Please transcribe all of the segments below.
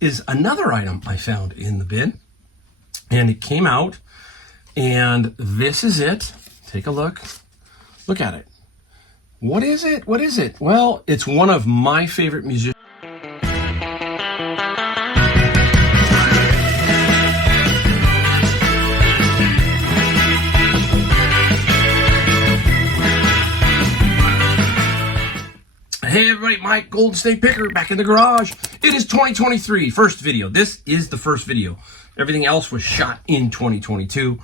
is another item I found in the bin. And it came out, and this is it. Take a look. Look at it. What is it? What is it? Well, it's one of my favorite musicians. Hey everybody, Mike Golden State Picker back in the garage. It is 2023, first video. This is the first video. Everything else was shot in 2022.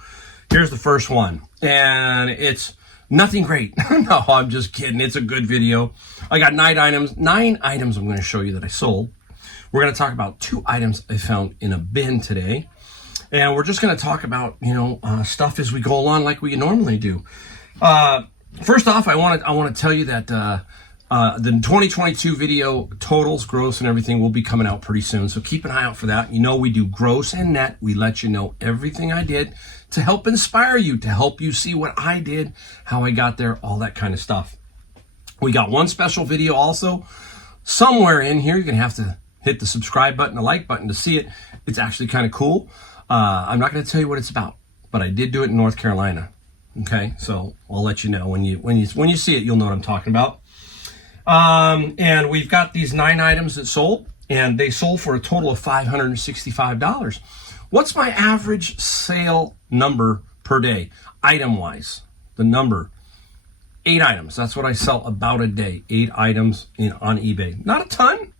Here's the first one, and it's nothing great. No, I'm just kidding. It's a good video. I got 9 items. 9 items I'm going to show you that I sold. We're going to talk about 2 items I found in a bin today, and we're just going to talk about stuff as we go along like we normally do. First off, I want to tell you that the 2022 video totals, gross, and everything will be coming out pretty soon. So keep an eye out for that. You know, we do gross and net. We let you know everything I did to help inspire you, to help you see what I did, how I got there, all that kind of stuff. We got one special video also somewhere in here. You're going to have to hit the subscribe button, the like button to see it. It's actually kind of cool. I'm not going to tell you what it's about, but I did do it in North Carolina. Okay, so I'll let you know when you see it, you'll know what I'm talking about. And we've got these 9 items that sold, and they sold for a total of $565. What's my average sale number per day, item-wise? The number, 8 items. That's what I sell about a day, 8 items on eBay. Not a ton,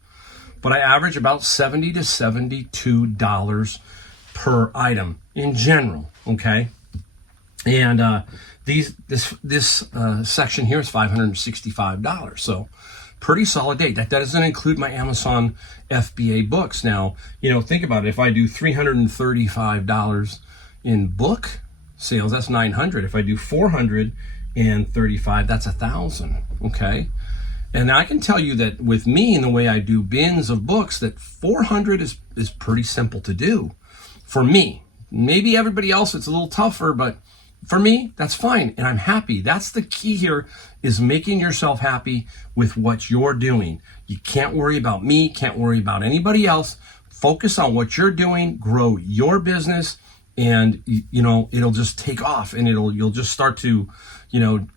but I average about $70 to $72 per item in general, okay? And this section here is $565, so pretty solid day. That doesn't include my Amazon FBA books. Now, think about it. If I do $335 in book sales, that's $900. If I do $435, that's $1,000. Okay, and I can tell you that with me and the way I do bins of books, that $400 is pretty simple to do for me. Maybe everybody else it's a little tougher, but for me, that's fine, and I'm happy. That's the key here, is making yourself happy with what you're doing. You can't worry about me, can't worry about anybody else. Focus on what you're doing, grow your business, and it'll just take off, and you'll just start to, I don't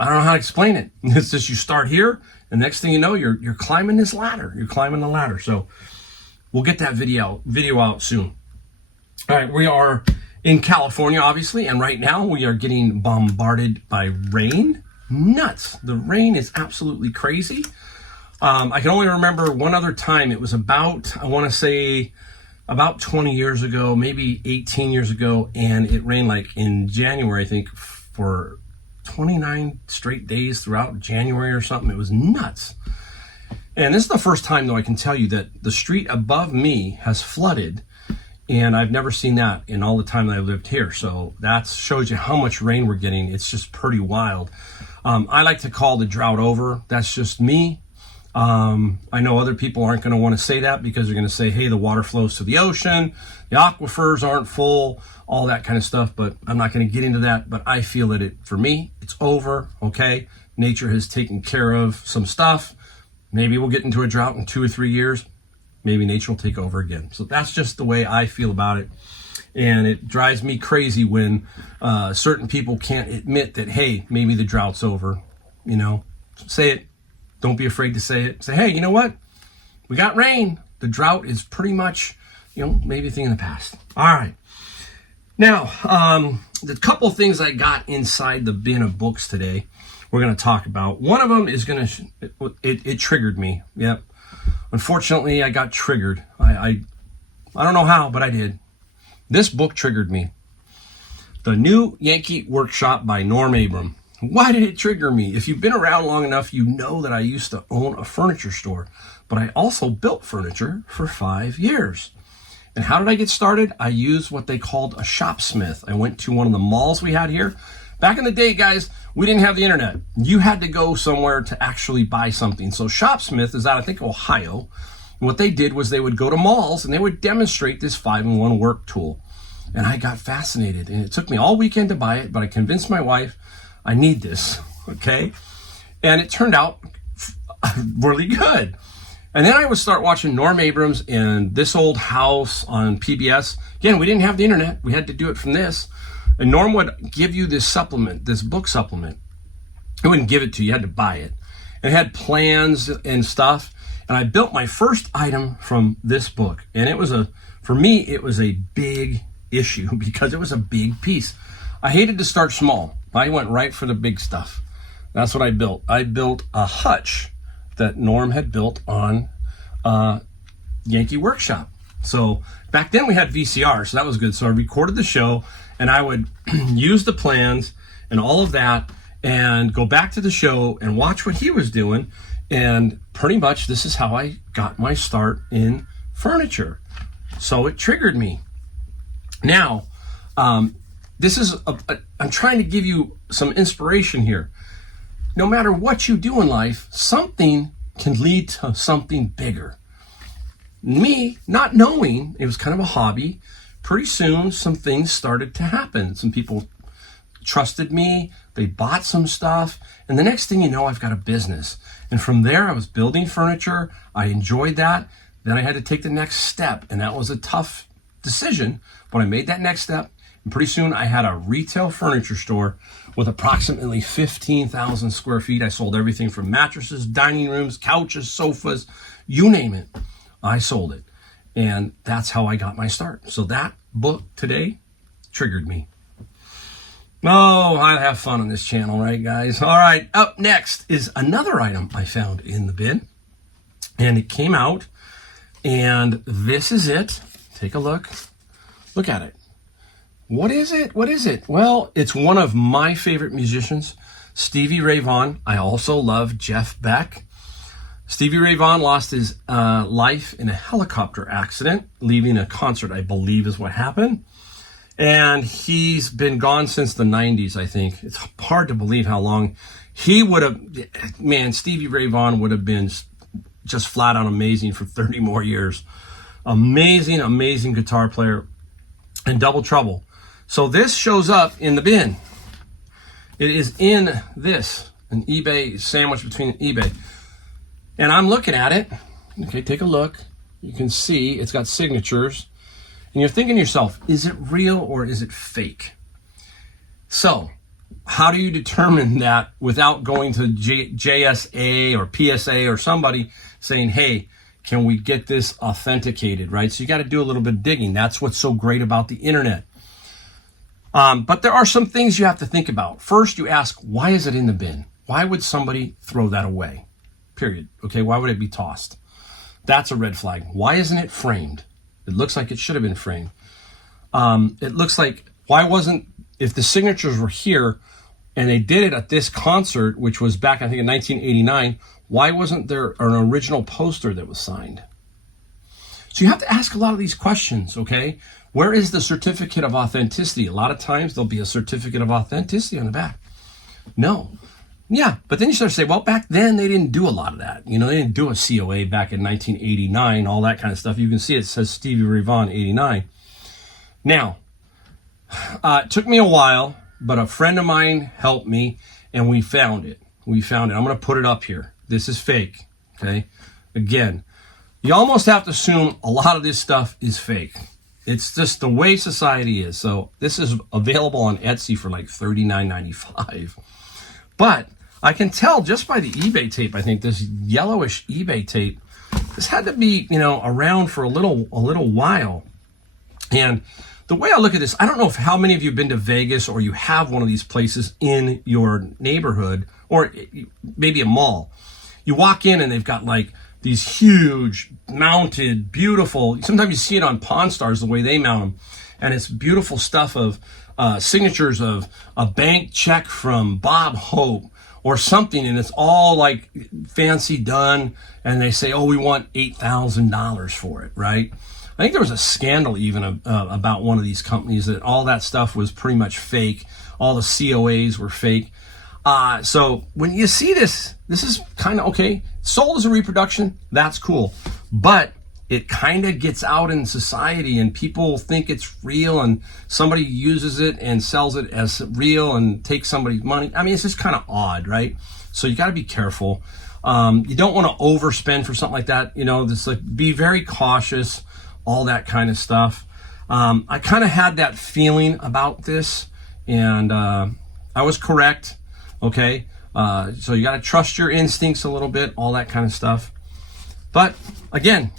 know how to explain it. It's just you start here, and next thing you know, you're climbing this ladder. You're climbing the ladder. So we'll get that video out soon. All right, we are in California, obviously, and right now we are getting bombarded by rain. Nuts. The rain is absolutely crazy. I can only remember one other time. It was about 20 years ago, maybe 18 years ago, and it rained like in January, I think, for 29 straight days throughout January or something. It was nuts. And this is the first time, though, I can tell you that the street above me has flooded. And I've never seen that in all the time that I lived here. So that shows you how much rain we're getting. It's just pretty wild. I like to call the drought over. That's just me. I know other people aren't going to want to say that because they're going to say, hey, the water flows to the ocean, the aquifers aren't full, all that kind of stuff. But I'm not going to get into that. But I feel that for me, it's over, okay? Nature has taken care of some stuff. Maybe we'll get into a drought in 2 or 3 years. Maybe nature will take over again. So that's just the way I feel about it. And it drives me crazy when certain people can't admit that, hey, maybe the drought's over. Say it. Don't be afraid to say it. Say, hey, you know what? We got rain. The drought is pretty much, maybe a thing in the past. All right. Now, the couple of things I got inside the bin of books today, we're going to talk about. One of them is it triggered me. Yep. Unfortunately, I got triggered. I don't know how, but I did. This book triggered me. The New Yankee Workshop by Norm Abram. Why did it trigger me? If you've been around long enough, you know that I used to own a furniture store, but I also built furniture for 5 years. And how did I get started? I used what they called a shopsmith. I went to one of the malls we had here. Back in the day, guys, we didn't have the internet. You had to go somewhere to actually buy something. So Shopsmith is out, I think, Ohio. And what they did was they would go to malls and they would demonstrate this 5-in-1 work tool. And I got fascinated. And it took me all weekend to buy it, but I convinced my wife, I need this, okay? And it turned out really good. And then I would start watching Norm Abrams and This Old House on PBS. Again, we didn't have the internet. We had to do it from this. And Norm would give you this supplement, this book supplement. He wouldn't give it to you. You had to buy it. And it had plans and stuff. And I built my first item from this book. And it was for me, it was a big issue because it was a big piece. I hated to start small. I went right for the big stuff. That's what I built. I built a hutch that Norm had built on Yankee Workshop. So back then we had VCR, so that was good. So I recorded the show and I would use the plans and all of that and go back to the show and watch what he was doing. And pretty much this is how I got my start in furniture. So it triggered me. Now, this is, I'm trying to give you some inspiration here. No matter what you do in life, something can lead to something bigger. Me, not knowing, it was kind of a hobby, pretty soon some things started to happen. Some people trusted me, they bought some stuff, and the next thing you know, I've got a business. And from there, I was building furniture. I enjoyed that. Then I had to take the next step, and that was a tough decision, but I made that next step, and pretty soon I had a retail furniture store with approximately 15,000 square feet. I sold everything from mattresses, dining rooms, couches, sofas, you name it. I sold it. And that's how I got my start. So that book today triggered me. Oh, I have fun on this channel, right, guys? All right, up next is another item I found in the bin. And it came out, and this is it. Take a look. Look at it. What is it? What is it? Well, it's one of my favorite musicians, Stevie Ray Vaughan. I also love Jeff Beck. Stevie Ray Vaughan lost his life in a helicopter accident, leaving a concert, I believe is what happened. And he's been gone since the 90s, I think. It's hard to believe how long he would have, man, Stevie Ray Vaughan would have been just flat out amazing for 30 more years. Amazing, amazing guitar player and Double Trouble. So this shows up in the bin. It is in this, an eBay sandwich between eBay. And I'm looking at it. Okay, take a look. You can see it's got signatures. And you're thinking to yourself, is it real or is it fake? So how do you determine that without going to JSA or PSA or somebody saying, hey, can we get this authenticated, right? So you got to do a little bit of digging. That's what's so great about the internet. But there are some things you have to think about. First, you ask, why is it in the bin? Why would somebody throw that away? Period. Okay, why would it be tossed? That's a red flag. Why isn't it framed? It looks like it should have been framed. It looks like, why wasn't, if the signatures were here and they did it at this concert, which was back, I think, in 1989, why wasn't there an original poster that was signed? So you have to ask a lot of these questions, okay? Where is the certificate of authenticity? A lot of times there'll be a certificate of authenticity on the back. No. Yeah, but then you start to say, well, back then they didn't do a lot of that. You know, they didn't do a COA back in 1989, all that kind of stuff. You can see it says Stevie Ray Vaughan 89. Now, it took me a while, but a friend of mine helped me, and we found it. We found it. I'm going to put it up here. This is fake, okay? Again, you almost have to assume a lot of this stuff is fake. It's just the way society is. So this is available on Etsy for like $39.95. But I can tell just by the eBay tape, I think this yellowish eBay tape, this had to be, you know, around for a little while. And the way I look at this, I don't know if how many of you have been to Vegas or you have one of these places in your neighborhood or maybe a mall. You walk in and they've got like these huge mounted, beautiful, sometimes you see it on Pawn Stars the way they mount them. And it's beautiful stuff of signatures of a bank check from Bob Hope or something. And it's all like fancy done. And they say, oh, we want $8,000 for it, right? I think there was a scandal even about one of these companies that all that stuff was pretty much fake. All the COAs were fake. So when you see this, this is kind of, okay, sold as a reproduction, that's cool. But it kind of gets out in society and people think it's real and somebody uses it and sells it as real and takes somebody's money. I mean, it's just kind of odd, right? So you got to be careful. You don't want to overspend for something like that. You know, just like be very cautious, all that kind of stuff. I kind of had that feeling about this, and I was correct. Okay, so you got to trust your instincts a little bit, all that kind of stuff. But again,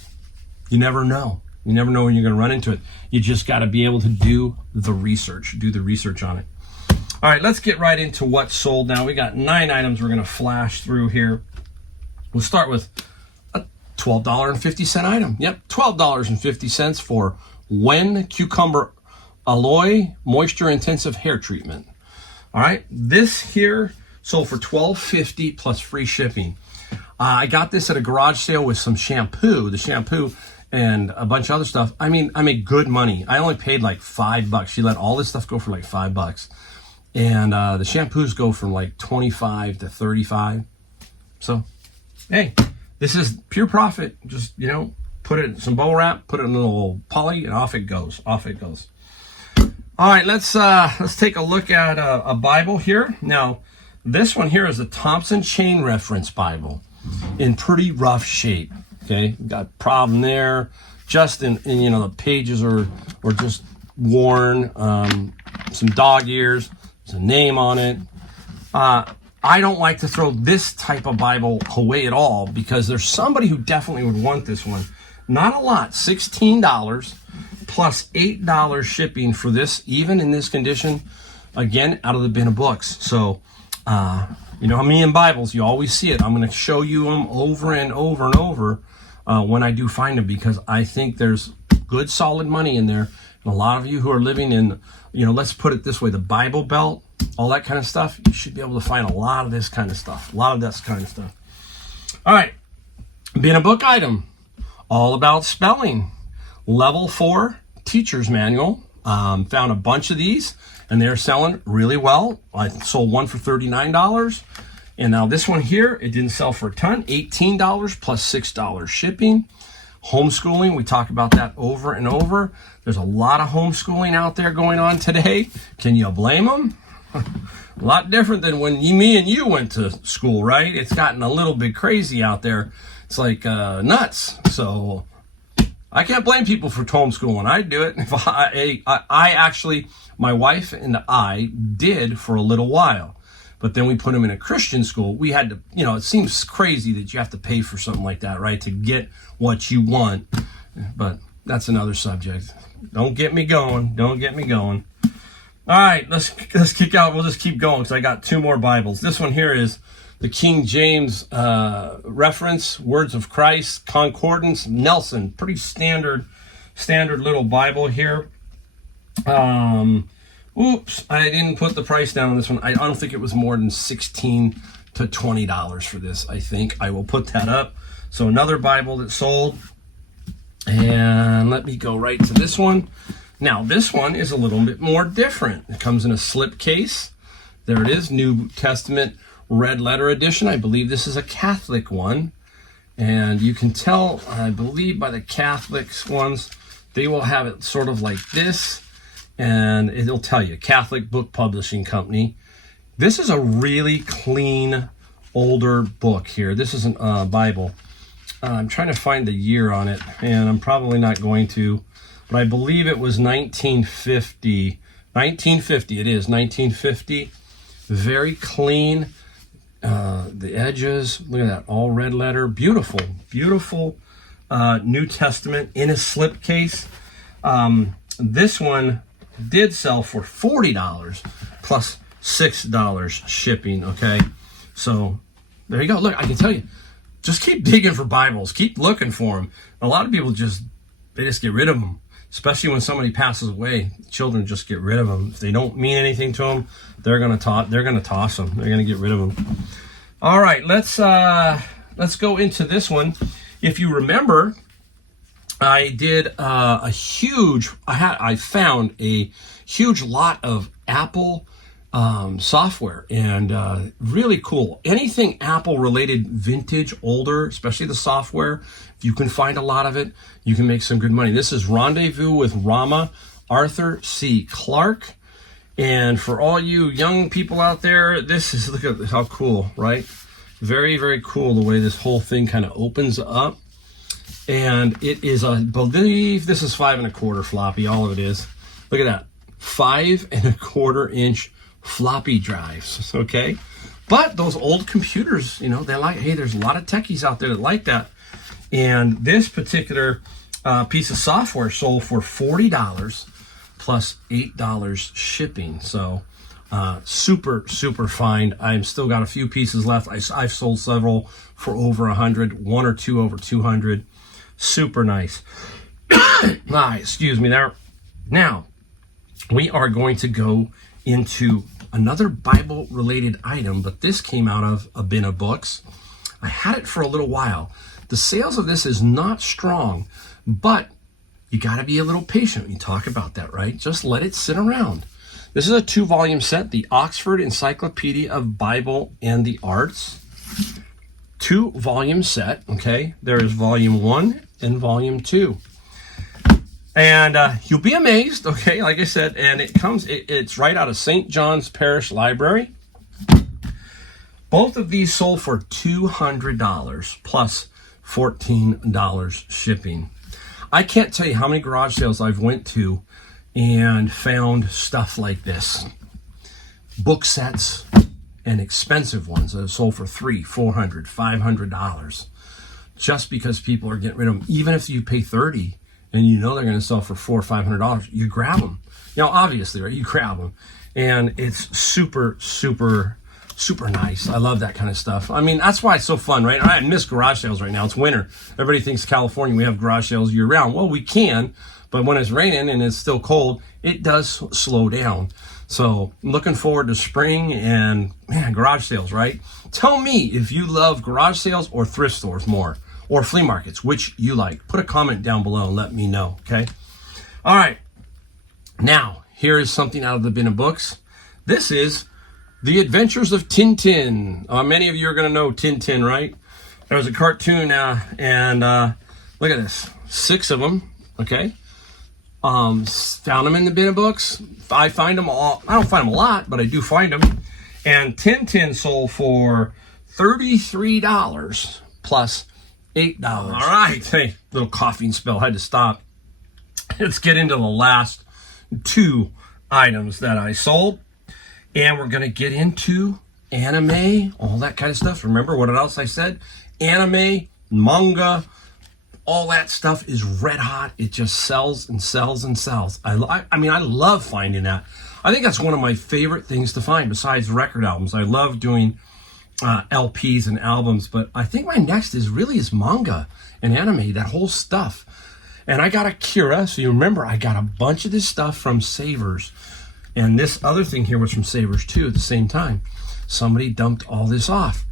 you never know. You never know when you're going to run into it. You just got to be able to do the research on it. All right, let's get right into what's sold now. We got 9 items we're going to flash through here. We'll start with a $12.50 item. Yep, $12.50 for When Cucumber Aloe Moisture Intensive Hair Treatment. All right, this here sold for $12.50 plus free shipping. I got this at a garage sale with some shampoo. The shampoo and a bunch of other stuff. I mean, I made good money. I only paid like $5. She let all this stuff go for like $5. And the shampoos go from like $25 to $35. So, hey, this is pure profit. Just, you know, put it in some bubble wrap, put it in a little poly, and off it goes. Off it goes. All right, let's take a look at a Bible here. Now, this one here is the Thompson Chain Reference Bible in pretty rough shape. Okay, got a problem there. Just in you know, the pages are just worn. Some dog ears. There's a name on it. I don't like to throw this type of Bible away at all because there's somebody who definitely would want this one. Not a lot, $16 plus $8 shipping for this, even in this condition. Again, out of the bin of books. So, you know, me and Bibles, you always see it. I'm going to show you them over and over and over when I do find them, because I think there's good, solid money in there. And a lot of you who are living in, you know, let's put it this way, the Bible Belt, all that kind of stuff, you should be able to find a lot of this kind of stuff. All right, bin a book item, all about spelling. Level 4 teacher's manual. Found a bunch of these, and they're selling really well. I sold one for $39. And now this one here, it didn't sell for a ton, $18 plus $6 shipping. Homeschooling, we talk about that over and over. There's a lot of homeschooling out there going on today. Can you blame them? A lot different than when me and you went to school, right? It's gotten a little bit crazy out there. It's like nuts. So I can't blame people for homeschooling. I do it. If I actually, my wife and I did for a little while. But then we put them in a Christian school. We had to, you know, it seems crazy that you have to pay for something like that, right? To get what you want. But that's another subject. Don't get me going. All right, let's kick out. We'll just keep going because I got 2 more Bibles. This one here is the King James reference, Words of Christ, Concordance, Nelson. Pretty standard little Bible here. Oops, I didn't put the price down on this one. I don't think it was more than $16 to $20 for this, I think. I will put that up. So another Bible that sold. And let me go right to this one. Now, this one is a little bit more different. It comes in a slip case. There it is, New Testament Red Letter Edition. I believe this is a Catholic one. And you can tell, I believe, by the Catholics ones, they will have it sort of like this. And it'll tell you, Catholic Book Publishing Company. This is a really clean, older book here. This is a Bible. I'm trying to find the year on it, and I'm probably not going to, but I believe it was 1950. 1950, it is, 1950. Very clean. The edges, look at that, all red letter. Beautiful, beautiful New Testament in a slip case. This one did sell for $40 plus $6 shipping. Okay, so there you go. Look, I can tell you, just keep digging for Bibles, keep looking for them. A lot of people just get rid of them, especially when somebody passes away. Children just get rid of them. If they don't mean anything to them, they're gonna toss them. They're gonna get rid of them. All right, let's go into this one. If you remember, I did I found a huge lot of Apple software, and really cool. Anything Apple related, vintage, older, especially the software, if you can find a lot of it, you can make some good money. This is Rendezvous with Rama, Arthur C. Clarke. And for all you young people out there, this is, look at how cool, right? Very, very cool the way this whole thing kind of opens up. And it is, I believe this is 5 1/4 floppy, all of it is. Look at that, 5 1/4 inch floppy drives, okay? But those old computers, you know, they like, hey, there's a lot of techies out there that like that. And this particular piece of software sold for $40 plus $8 shipping. So super, super fine. I've still got a few pieces left. I've sold several for over 100, 1 or 2 over 200. Super nice. Excuse me there. Now, we are going to go into another Bible related item, but this came out of a bin of books. I had it for a little while. The sales of this is not strong, but you got to be a little patient when you talk about that, right? Just let it sit around. This is a 2-volume set, the Oxford Encyclopedia of Bible and the Arts. 2-volume set, okay? There is volume 1 and volume 2. And you'll be amazed, okay, like I said, and it's right out of St. John's Parish Library. Both of these sold for $200 plus $14 shipping. I can't tell you how many garage sales I've went to and found stuff like this. Book sets and expensive ones that have sold for $300, $400, $500 just because people are getting rid of them. Even if you pay $30 and you know they're going to sell for $400 or $500, you grab them. You know, obviously, right? You grab them, and it's super, super, super nice. I love that kind of stuff. I mean, that's why it's so fun, right? I miss garage sales right now. It's winter. Everybody thinks California, we have garage sales year round. Well, we can, but when it's raining and it's still cold, it does slow down. So I'm looking forward to spring and, man, garage sales, right? Tell me if you love garage sales or thrift stores more, or flea markets, which you like. Put a comment down below and let me know, okay? All right. Now, here is something out of the bin of books. This is The Adventures of Tintin. Many of you are going to know Tintin, right? There was a cartoon, and look at this. 6 of them, okay? Found them in the bin of books. I find them all. I don't find them a lot, but I do find them. And Tintin sold for $33 plus $8. All right. Hey, little coughing spell. Had to stop. Let's get into the last 2 items that I sold. And we're going to get into anime, all that kind of stuff. Remember what else I said? Anime, manga, all that stuff is red hot. It just sells and sells and sells. I mean, I love finding that. I think that's one of my favorite things to find besides record albums. I love doing LPs and albums, but I think my next is manga and anime, that whole stuff. And I got Akira, so you remember I got a bunch of this stuff from Savers. And this other thing here was from Savers too at the same time. Somebody dumped all this off.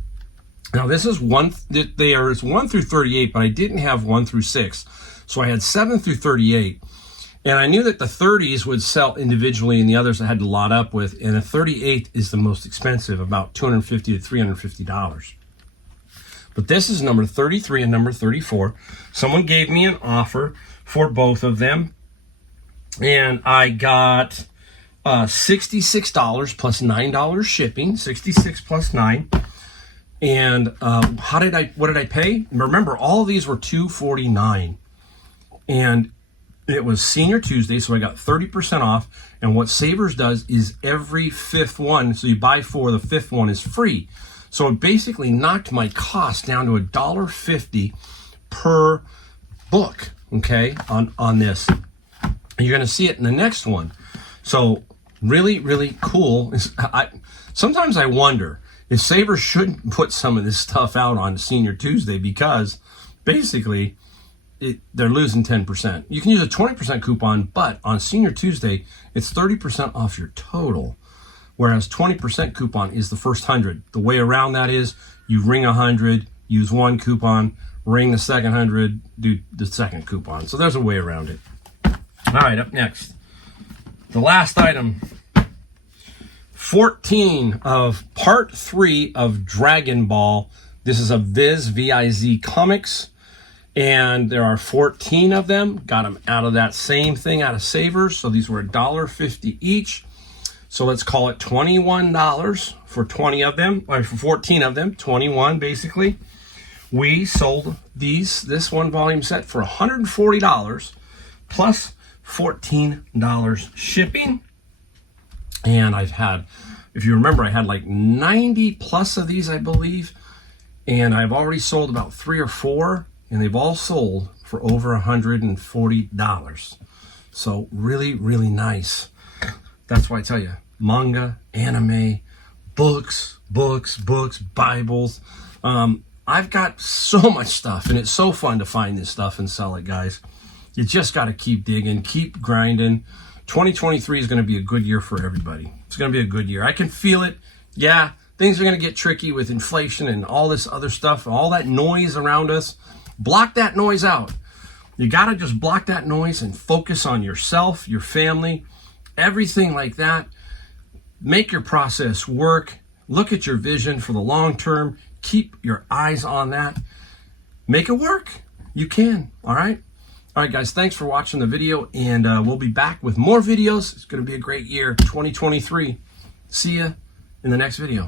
Now this is there's 1 through 38, but I didn't have 1 through 6. So I had 7 through 38. And I knew that the 30s would sell individually and the others I had to lot up with. And a 38 is the most expensive, about $250 to $350. But this is number 33 and number 34. Someone gave me an offer for both of them. And I got $66 plus $9 shipping, 66 plus 9. And what did I pay? Remember, all of these were $249. And it was Senior Tuesday, so I got 30% off. And what Savers does is every 5th one, so you buy 4, the 5th one is free. So it basically knocked my cost down to $1.50 per book, okay, on this. And you're going to see it in the next one. So really, really cool. Sometimes I wonder if Savers shouldn't put some of this stuff out on Senior Tuesday, because basically they're losing 10%. You can use a 20% coupon, but on Senior Tuesday, it's 30% off your total, whereas 20% coupon is the first 100. The way around that is you ring 100, use 1 coupon, ring the second 100, do the second coupon. So there's a way around it. All right, up next, the last item, 14 of part 3 of Dragon Ball. This is a Viz comics, and there are 14 of them. Got them out of that same thing, out of Savers. So these were $1.50 each. So let's call it $21 for 20 of them, or for 14 of them, 21 basically. We sold this one volume set for $140 plus $14 shipping. And I've had, if you remember, I had like 90 plus of these, I believe. And I've already sold about 3 or 4, and they've all sold for over $140. So really, really nice. That's why I tell you, manga, anime, books, Bibles. I've got so much stuff, and it's so fun to find this stuff and sell it, guys. You just got to keep digging, keep grinding. 2023 is going to be a good year for everybody. It's going to be a good year. I can feel it. Yeah, things are going to get tricky with inflation and all this other stuff, all that noise around us. Block that noise out. You got to just block that noise and focus on yourself, your family, everything like that. Make your process work. Look at your vision for the long term. Keep your eyes on that. Make it work. You can. All right. All right, guys. Thanks for watching the video, and we'll be back with more videos. It's going to be a great year, 2023. See ya in the next video.